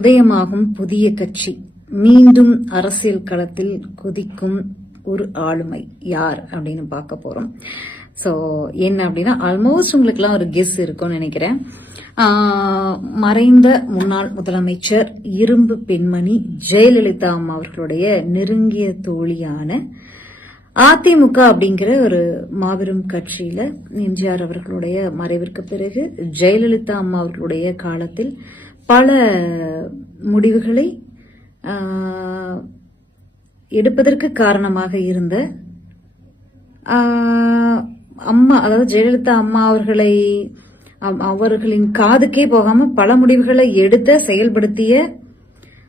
உதயமாகும் புதிய கட்சி. மீண்டும் அரசியல் களத்தில் குதிக்கும் ஒரு ஆளுமை. யார் அப்படின்னு பார்க்க போறோம். ஸோ என்ன அப்படின்னா ஆல்மோஸ்ட் உங்களுக்குலாம் ஒரு கெஸ் இருக்கும்னு நினைக்கிறேன். மறைந்த முன்னாள் முதலமைச்சர் இரும்பு பெண்மணி ஜெயலலிதா அம்மா அவர்களுடைய நெருங்கிய தோழியான அதிமுக அப்படிங்கிற ஒரு மாபெரும் கட்சியில எம்ஜிஆர் அவர்களுடைய மறைவிற்கு பிறகு ஜெயலலிதா அம்மா அவர்களுடைய காலத்தில் பல முடிவுகளை எடுப்பதற்கு காரணமாக இருந்த அம்மா அதாவது ஜெயலலிதா அம்மா அவர்களை அவர்களின் காதுக்கே போகாம பல முடிவுகளை எடுத்த செயல்படுத்திய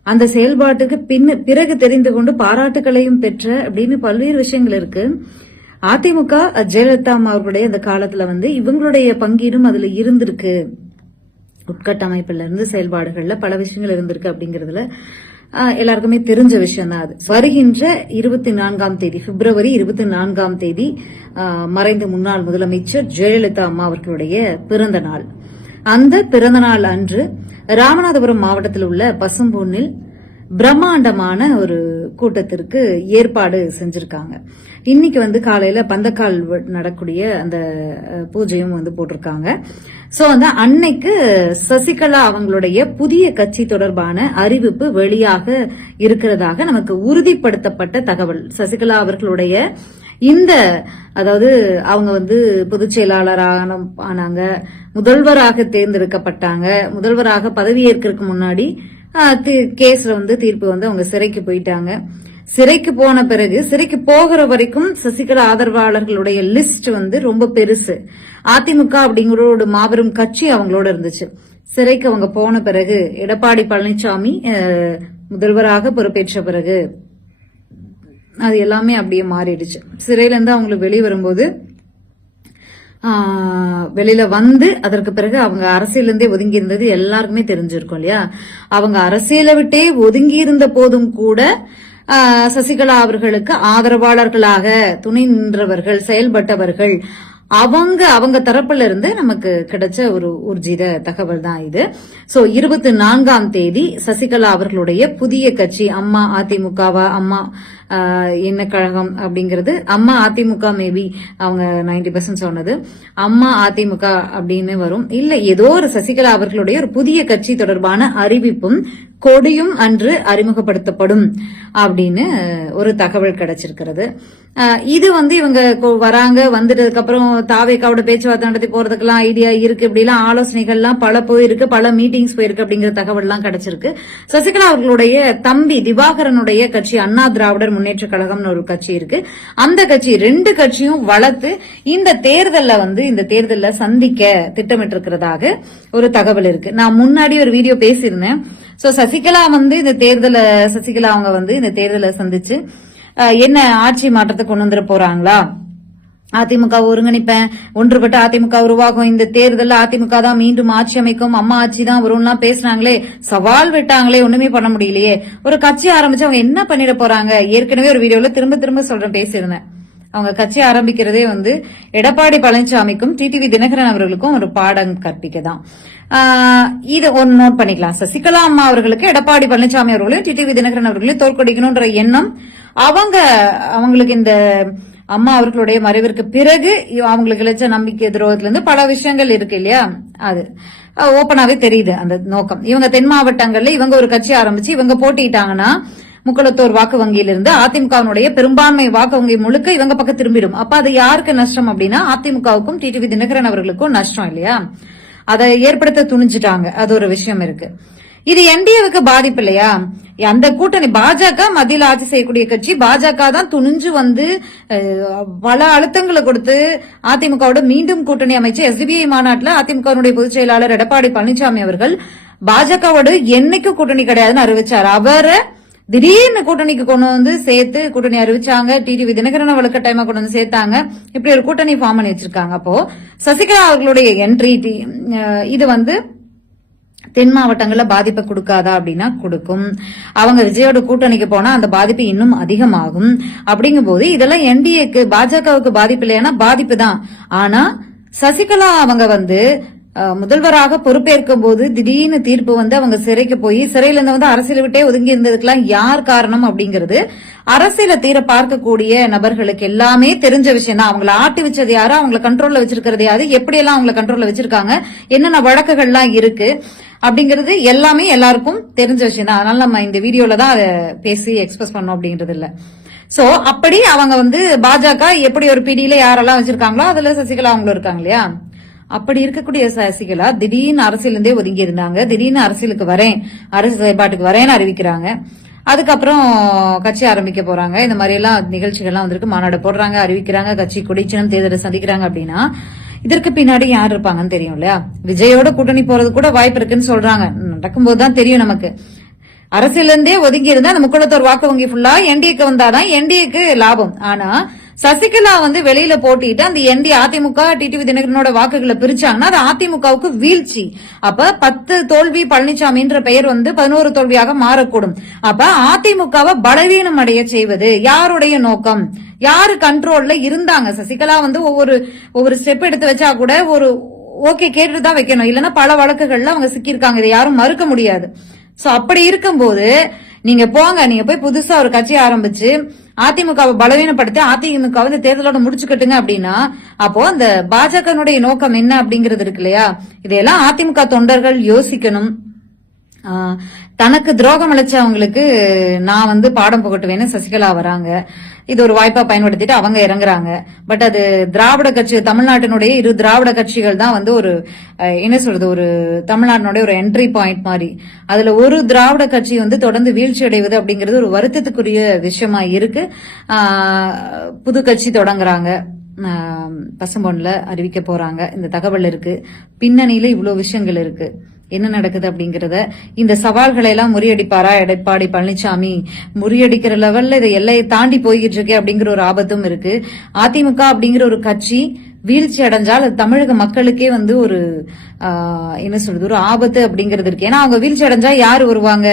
அந்த செயல்பாட்டுக்கு பின்ன பிறகு தெரிந்து கொண்டு பாராட்டுகளையும் பெற்ற அப்படின்னு பல்வேறு விஷயங்கள் இருக்கு. அதிமுக ஜெயலலிதா அம்மா அவர்களுடைய அந்த காலத்துல வந்து இவங்களுடைய பங்கீடும் அதுல இருந்திருக்கு. உட்கட்டமைப்பிலிருந்து செயல்பாடுகளில் பல விஷயங்கள் இருந்திருக்கு அப்படிங்கறதுல எல்லாருக்குமே தெரிஞ்ச விஷயம் தான் அது. வருகின்ற இருபத்தி நான்காம் தேதி பிப்ரவரி இருபத்தி நான்காம் தேதி மறைந்த முன்னாள் முதலமைச்சர் ஜெயலலிதா அம்மா அவர்களுடைய பிறந்த நாள். அந்த பிறந்த நாள் அன்று ராமநாதபுரம் மாவட்டத்தில் உள்ள பசும்பொன்னில் பிரம்மாண்டமான ஒரு கூட்டத்திற்கு ஏற்பாடு செஞ்சிருக்காங்க. இன்னைக்கு வந்து காலையில பந்தக்கால் வ- நடக்கூடிய அந்த பூஜையும் வந்து போட்டிருக்காங்க. சோ வந்து அன்னைக்கு சசிகலா அவங்களுடைய புதிய கட்சி தொடர்பான அறிவிப்பு வெளியாக இருக்கிறதாக நமக்கு உறுதிப்படுத்தப்பட்ட தகவல். சசிகலா அவர்களுடைய இந்த அதாவது அவங்க வந்து பொதுச் செயலாளராக ஆனாங்க முதல்வராக தேர்ந்தெடுக்கப்பட்டாங்க. முதல்வராக பதவியேற்கிறதுக்கு முன்னாடி தி- கேஸ்ல வந்து தீர்ப்பு வந்து அவங்க சிறைக்கு போயிட்டாங்க. சிறைக்கு போன பிறகு சிறைக்கு போகிற வரைக்கும் சசிகலா ஆதரவாளர்களுடைய லிஸ்ட் வந்து ரொம்ப பெருசு. அதிமுக அப்படிங்கிற ஒரு மாபெரும் கட்சி அவங்களோட இருந்துச்சு. சிறைக்கு அவங்க போன பிறகு எடப்பாடி பழனிசாமி முதல்வராக பொறுப்பேற்ற பிறகு அது எல்லாமே அப்படியே மாறிடுச்சு. சிறையில இருந்து அவங்களுக்கு வெளியே வரும்போது ஆஹ், வெளியில வந்து அதற்கு பிறகு அவங்க அரசியல இருந்தே ஒதுங்கி இருந்தது எல்லாருக்குமே தெரிஞ்சிருக்கும் இல்லையா? அவங்க அரசியலை விட்டே ஒதுங்கி இருந்த போதும் கூட சசிகலா அவர்களுக்கு ஆதரவாளர்களாக துணை நின்றவர்கள் செயல்பட்டவர்கள் அவங்க அவங்க தரப்புல இருந்து நமக்கு கிடைச்ச ஒரு ஊர்ஜித தகவல் தான் இது. சோ இருபத்தி நான்காம் தேதி சசிகலா அவர்களுடைய புதிய கட்சி அம்மா அதிமுகவா அம்மா என்ன கழகம் அப்படிங்கிறது அம்மா அதிமுக மேபி அவங்க 90% பர்சன்ட் சொன்னது. அம்மா அதிமுக அப்படின்னு வரும். இல்ல ஏதோ ஒரு சசிகலா அவர்களுடைய ஒரு புதிய கட்சி தொடர்பான அறிவிப்பும் கொடியும் அன்று அறிமுகப்படுத்தப்படும் அப்படின்னு ஒரு தகவல் கிடைச்சிருக்கிறது. இது வந்து இவங்க கொ- வராங்க வந்துட்டதுக்கு அப்புறம் தாவேக்காவோட பேச்சுவார்த்தை நடத்தி போறதுக்கெல்லாம் ஐடியா இருக்கு இப்படிலாம் ஆலோசனைகள்லாம் பல போயிருக்கு பல மீட்டிங்ஸ் போயிருக்கு அப்படிங்கிற தகவல்லாம் கிடைச்சிருக்கு. சசிகலா அவர்களுடைய தம்பி திவாகரனுடைய கட்சி அண்ணா திராவிடர் முன்னேற்ற கழகம்னு ஒரு கட்சி இருக்கு. அந்த கட்சி ரெண்டு கட்சியும் வளர்த்து இந்த தேர்தல்ல வந்து இந்த தேர்தல்ல சந்திக்க திட்டமிட்டிருக்கிறதாக ஒரு தகவல் இருக்கு. நான் முன்னாடி ஒரு வீடியோ பேசியிருந்தேன். சோ சசிகலா வந்து இந்த தேர்தல சசிகலா அவங்க வந்து இந்த தேர்தலை சந்திச்சு என்ன ஆட்சி மாற்றத்தை கொண்டு வந்துட போறாங்களா? அதிமுக ஒருங்கிணைப்பேன். ஒன்றுபட்ட அதிமுக உருவாகும் இந்த தேர்தலில் அதிமுக தான் மீண்டும் ஆட்சி அமைக்கும். அம்மா ஆட்சி தான் வரும்லாம் பேசுறாங்களே சவால் விட்டாங்களே ஒண்ணுமே பண்ண முடியலையே. ஒரு கட்சி ஆரம்பிச்சு அவங்க என்ன பண்ணிட போறாங்க? ஏற்கனவே ஒரு வீடியோல திரும்ப திரும்ப சொல்றேன் பேசியிருந்தேன். அவங்க கட்சி ஆரம்பிக்கிறதே வந்து எடப்பாடி பழனிசாமிக்கும் டிடிவி தினகரன் அவர்களுக்கும் ஒரு பாடம் கற்பிக்க தான் இது ஒன்னு நோட் பண்ணிக்கலாம். சசிகலா அம்மா அவர்களுக்கு எடப்பாடி பழனிசாமி அவர்களையும் டிடிவி தினகரன் அவர்களையும் தோற்கடிக்கணும்ன்ற எண்ணம் அவங்க அவங்களுக்கு இந்த அம்மா அவர்களுடைய மறைவிற்கு பிறகு அவங்களுக்கு இழைச்ச நம்பிக்கை துரோகத்துல இருந்து பல விஷயங்கள் இருக்கு இல்லையா? அது. ஓப்பனாவே தெரியுது அந்த நோக்கம். இவங்க தென் மாவட்டங்கள்ல இவங்க ஒரு கட்சி ஆரம்பிச்சு இவங்க போட்டிட்டாங்கன்னா முக்குளத்தோர் வாக்கு வங்கியிலிருந்து அதிமுகவினுடைய பெரும்பான்மை வாக்கு வங்கி முழுக்க இவங்க பக்கம் திரும்பிடும். அப்ப அது யாருக்கு நஷ்டம் அப்படின்னா அதிமுகவுக்கும் டிடிவி தினகரன் அவர்களுக்கும் நஷ்டம் இல்லையா? அதை ஏற்படுத்த துணிஞ்சிட்டாங்க. அது ஒரு விஷயம் இருக்கு. இது என்டிஏவுக்கு பாதிப்பு இல்லையா? அந்த கூட்டணி பாஜக மத்தியில் ஆட்சி செய்யக்கூடிய கட்சி பாஜக தான் துணிஞ்சு வந்து பல அழுத்தங்களை கொடுத்து அதிமுகவோட மீண்டும் கூட்டணி அமைச்சு எஸ்டிபிஐ மாநாட்டில் அதிமுகவினுடைய பொதுச் செயலாளர் எடப்பாடி பழனிசாமி அவர்கள் பாஜகவோட என்னைக்கும் கூட்டணி கிடையாதுன்னு அறிவிச்சார். அவரை திடீர்னு கூட்டணிக்கு கொண்டு வந்து சேர்த்து கூட்டணி அறிவிச்சாங்க. டிடிவி தினகரன் வலுக்கட்டாயமா கொண்டு வந்து சேர்த்தாங்க. இப்படி ஒரு கூட்டணி ஃபார்ம் பண்ணி வச்சிருக்காங்க. அப்போ சசிகலா அவர்களுடைய என்ட்ரி இது வந்து தென் மாவட்டங்கள்ல பாதிப்பை கொடுக்காதா அப்படின்னா கொடுக்கும். அவங்க விஜயோட கூட்டணிக்கு போனா அந்த பாதிப்பு இன்னும் அதிகமாகும். அப்படிங்கும் போது இதெல்லாம் என்டிஏக்கு பாஜகவுக்கு பாதிப்பு இல்லையானா பாதிப்பு தான். ஆனா சசிகலா அவங்க வந்து முதல்வராக பொறுப்பேற்கும் போது திடீர்னு தீர்ப்பு வந்து அவங்க சிறைக்கு போய் சிறையில இருந்து வந்து அரசியல் விட்டே ஒதுங்கி இருந்ததுக்கெல்லாம் யார் காரணம் அப்படிங்கிறது அரசியல தீர பார்க்கக்கூடிய நபர்களுக்கு எல்லாமே தெரிஞ்ச விஷயம் தான் அவங்கள ஆட்டி வச்சது யாரு? அவங்கள கண்ட்ரோல்ல வச்சிருக்கிறது யாரு? எப்படியெல்லாம் அவங்கள கண்ட்ரோல்ல வச்சிருக்காங்க? என்னென்ன வழக்குகள்லாம் இருக்கு? அப்படிங்கிறது எல்லாமே எல்லாருக்கும் தெரிஞ்ச விஷயம் தான் அதனால நம்ம இந்த வீடியோல தான் அதை பேசி எக்ஸ்பிரஸ் பண்ணோம் அப்படிங்கிறது இல்ல. சோ அப்படி அவங்க வந்து பாஜக எப்படி ஒரு பிடியில யாரெல்லாம் வச்சிருக்காங்களோ அதுல சசிகலா அவங்களும் இருக்காங்க இல்லையா? அப்படி இருக்கக்கூடிய சசிகலா திடீர்னு அரசியல இருந்தே ஒதுங்கி இருந்தாங்க. திடீர்னு அரசியலுக்கு வரேன் அரசு செயல்பாட்டுக்கு வரேன்னு அறிவிக்கிறாங்க. அதுக்கப்புறம் கட்சி ஆரம்பிக்க போறாங்க. இந்த மாதிரி எல்லாம் நிகழ்ச்சிகள்லாம் வந்திருக்கு. மாநாடு போடுறாங்க அறிவிக்கிறாங்க. கட்சி கொடிச்சினம் தேர்தலை சந்திக்கிறாங்க அப்படின்னா இதற்கு பின்னாடி யார் இருப்பாங்கன்னு தெரியும் இல்லையா? விஜயோட கூட்டணி போறது கூட வாய்ப்பு இருக்குன்னு சொல்றாங்க. நடக்கும்போது தான் தெரியும் நமக்கு. அரசியல இருந்தே ஒதுங்கி இருந்தா அந்த முக்குளத்தோர் வாக்கு வங்கி ஃபுல்லா என்டிஏக்கு வந்தாதான் என்டிஏக்கு லாபம். ஆனா சசிகலா வந்து வெளியில போட்டிட்டு அந்த என்டி அதிமுக டிடிவி தினகரனோட வாக்குகளை பிரிச்சாங்கன்னா அது அதிமுகவுக்கு வீழ்ச்சி. அப்ப பத்து தோல்வி பழனிசாமின்ற பெயர் வந்து பதினோரு தோல்வியாக மாறக்கூடும். அப்ப அதிமுகவை பலவீனம் அடைய செய்வது யாருடைய நோக்கம்? யாரு கண்ட்ரோல்ல இருந்தாங்க? சசிகலா வந்து ஒவ்வொரு ஒவ்வொரு ஸ்டெப் எடுத்து வச்சா கூட ஒரு ஓகே கேட்டுட்டு தான் வைக்கணும். இல்லைன்னா பல வழக்குகள்ல அவங்க சிக்கியிருக்காங்க. இதை யாரும் மறுக்க முடியாது. சோ அப்படி இருக்கும்போது நீங்க போங்க நீங்க போய் புதுசா ஒரு கட்சி ஆரம்பிச்சு அதிமுகவை பலவீனப்படுத்தி அதிமுக வந்து தேர்தலோட முடிச்சுக்கட்டுங்க அப்படின்னா அப்போ அந்த பாஜகனுடைய நோக்கம் என்ன அப்படிங்கிறது இருக்கு இல்லையா? இதையெல்லாம் அதிமுக தொண்டர்கள் யோசிக்கணும். தனக்கு துரோகம் அழைச்சவங்களுக்கு நான் வந்து பாடம் புகட்டுவேன்னு சசிகலா வராங்க. இது ஒரு வாய்ப்பா பயன்படுத்திட்டு அவங்க இறங்குறாங்க. பட் அது திராவிட கட்சி தமிழ்நாட்டினுடைய இரு திராவிட கட்சிகள் தான் வந்து ஒரு என்ன சொல்றது ஒரு தமிழ்நாட்டினுடைய ஒரு என்ட்ரி பாயிண்ட் மாதிரி. அதுல ஒரு திராவிட கட்சி வந்து தொடர்ந்து வீழ்ச்சி அடைவது அப்படிங்கிறது ஒரு வருத்தத்துக்குரிய விஷயமா இருக்கு. புது கட்சி தொடங்குறாங்க. பசும்பொன்ல அறிவிக்க போறாங்க. இந்த தகவல் இருக்கு. பின்னணியில இவ்வளவு விஷயங்கள் இருக்கு. என்ன நடக்குது அப்படிங்கறத இந்த சவால்களை எல்லாம் முறியடிப்பாரா எடப்பாடி பழனிசாமி? முறியடிக்கிற லெவல்ல இதை எல்லையை தாண்டி போய்கிட்டு இருக்கே அப்படிங்கிற ஒரு ஆபத்தும் இருக்கு. அதிமுக அப்படிங்கிற ஒரு கட்சி வீழ்ச்சி அடைஞ்சால் அது தமிழக மக்களுக்கே வந்து ஒரு என்ன சொல்றது ஒரு ஆபத்து அப்படிங்கிறது இருக்கு. ஏன்னா அவங்க வீழ்ச்சி அடைஞ்சா யாரு வருவாங்க?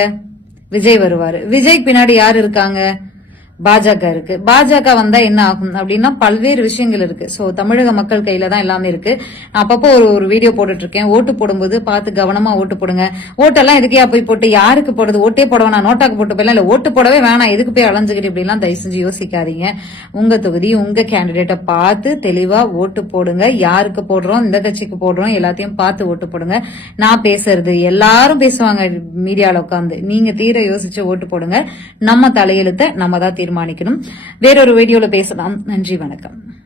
விஜய் வருவாரு. விஜய்க்கு பின்னாடி யாரு இருக்காங்க? பாஜக இருக்கு. பாஜக வந்தா என்ன ஆகும்? அப்படின்னா பல்வேறு விஷயங்கள் இருக்கு. சோ தமிழக மக்கள் கையில தான் எல்லாமே இருக்கு. அப்பப்போ ஒரு ஒரு வீடியோ போட்டுட்டு இருக்கேன் ஓட்டு போடும்போது பார்த்து கவனமா ஓட்டு போடுங்க. ஓட்டெல்லாம் எதுக்கையா போய் போட்டு யாருக்கு போடுறது? ஓட்டே போட வேணாம். நோட்டாக்கு போட்டு போயிடலாம். இல்ல ஓட்டு போடவே வேணாம். எதுக்கு போய் அலைஞ்சுக்கிட்டு இப்படிலாம் தயவு செஞ்சு யோசிக்காதீங்க. உங்க தொகுதி உங்க கேண்டிடேட்டை பார்த்து தெளிவா ஓட்டு போடுங்க. யாருக்கு போடுறோம்? இந்த கட்சிக்கு போடுறோம். எல்லாத்தையும் பார்த்து ஓட்டு போடுங்க. நான் பேசுறது எல்லாரும் பேசுவாங்க மீடியால உட்காந்து நீங்க தீர யோசிச்சு ஓட்டு போடுங்க. நம்ம தலையெழுத்தை நம்ம தான் தீர்மானிக்கணும். வேறொரு வீடியோல பேசலாம். நன்றி வணக்கம்.